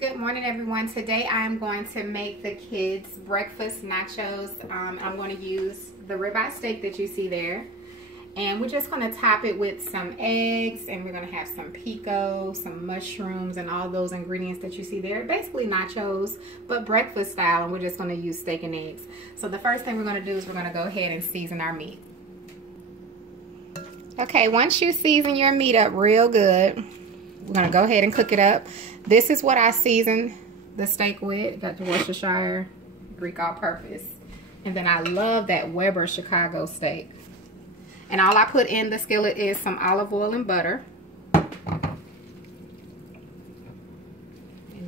Good morning, everyone. Today I'm going to make the kids breakfast nachos. I'm going to use the ribeye steak that you see there, and we're just going to top it with some eggs, and we're going to have some pico, some mushrooms, and all those ingredients that you see there. Basically nachos, but breakfast style, and we're just going to use steak and eggs. So the first thing we're going to do is we're going to go ahead and season our meat. Okay, once you season your meat up real good, we're going to go ahead and cook it up. This is what I season the steak with. Got the Worcestershire Greek all-purpose. And then I love that Weber Chicago steak. And all I put in the skillet is some olive oil and butter. And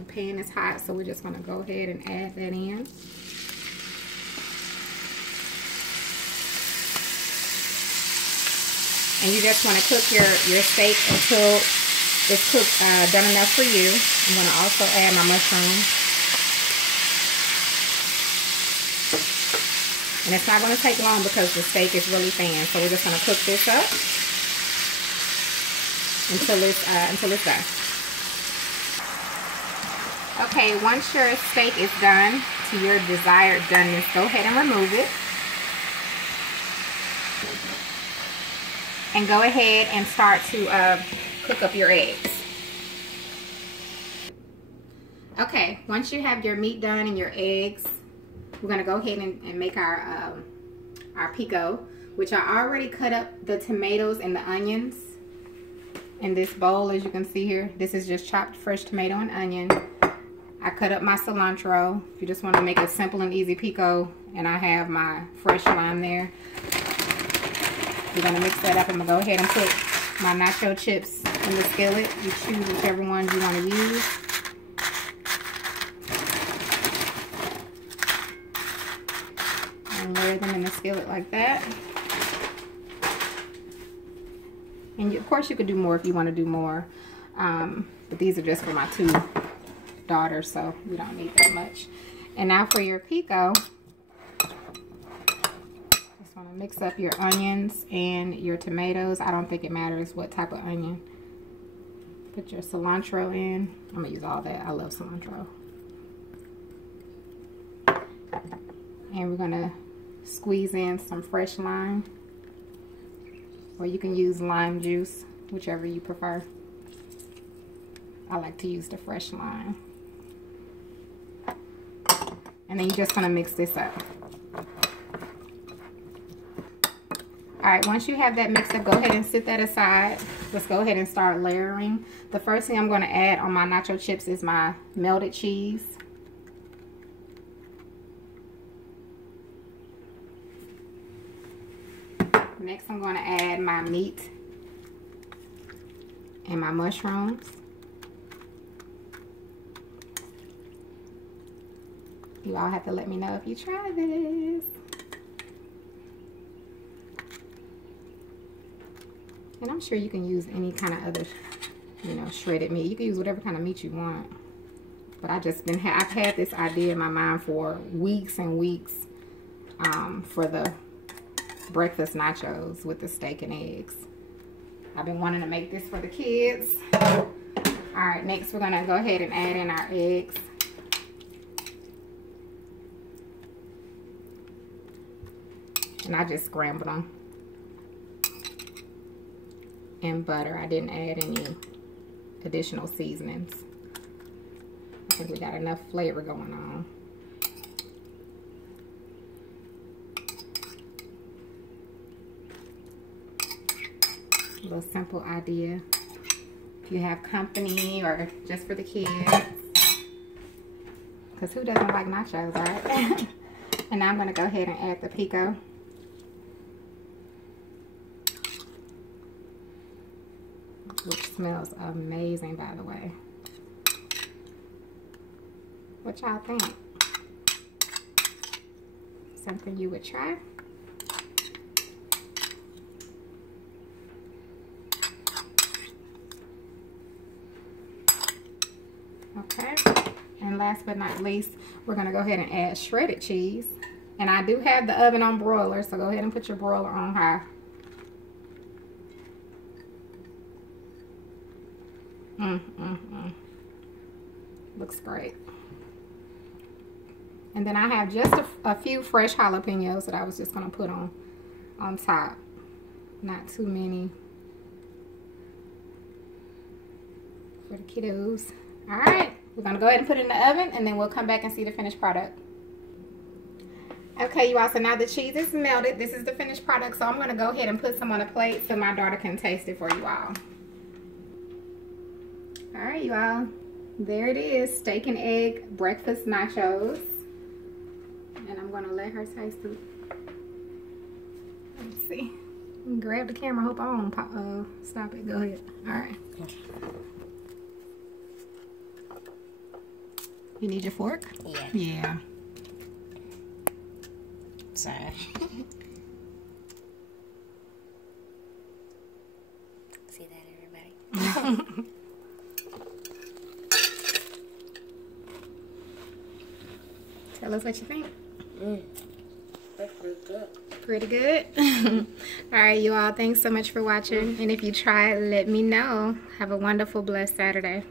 the pan is hot, so we're just going to go ahead and add that in. And you just want to cook your steak until it's cooked, done enough for you. I'm going to also add my mushrooms. And it's not going to take long because the steak is really thin. So we're just going to cook this up until it's done. Okay, once your steak is done to your desired doneness, go ahead and remove it. And go ahead and start to cook up your eggs. Okay, once you have your meat done and your eggs, we're gonna go ahead and make our pico, which I already cut up the tomatoes and the onions in this bowl, as you can see here. This is just chopped fresh tomato and onion. I cut up my cilantro. If you just want to make a simple and easy pico, and I have my fresh lime there. We're gonna mix that up. I'm gonna go ahead and put my nacho chips in the skillet. You choose whichever ones you want to use. And layer them in the skillet like that. And of course you could do more if you want to do more. But these are just for my two daughters, so we don't need that much. And now for your pico. Want to mix up your onions and your tomatoes. I don't think it matters what type of onion. Put your cilantro in. I'm gonna use all that. I love cilantro. And we're gonna squeeze in some fresh lime, or you can use lime juice, whichever you prefer. I like to use the fresh lime. And then you're just gonna mix this up. Alright, once you have that mixed up, go ahead and set that aside. Let's go ahead and start layering. The first thing I'm going to add on my nacho chips is my melted cheese. Next, I'm going to add my meat and my mushrooms. You all have to let me know if you try this. And I'm sure you can use any kind of other, shredded meat. You can use whatever kind of meat you want. But I've had this idea in my mind for weeks and weeks for the breakfast nachos with the steak and eggs. I've been wanting to make this for the kids. All right, next we're gonna go ahead and add in our eggs. And I just scrambled them. And butter. I didn't add any additional seasonings. I think we got enough flavor going on. A little simple idea if you have company or just for the kids, because who doesn't like nachos, right? And now I'm going to go ahead and add the pico. Which smells amazing, by the way. What y'all think? Something you would try? Okay. And last but not least, we're going to go ahead and add shredded cheese. And I do have the oven on broiler, so go ahead and put your broiler on high. Looks great. And then I have just a few fresh jalapenos that I was just gonna put on top. Not too many for the kiddos. All right, we're gonna go ahead and put it in the oven, and then we'll come back and see the finished product. Okay, you all, so now the cheese is melted. This is the finished product, so I'm gonna go ahead and put some on a plate so my daughter can taste it for you all. All right, you all, there it is, steak and egg breakfast nachos. And I'm gonna let her taste it. Let's see. Grab the camera. Hope I won't stop it. Go ahead. All right. You need your fork? Yeah. Yeah. Sorry. See that, everybody? Tell us what you think. That's pretty good. Pretty good. All right, you all. Thanks so much for watching. And if you try, let me know. Have a wonderful, blessed Saturday.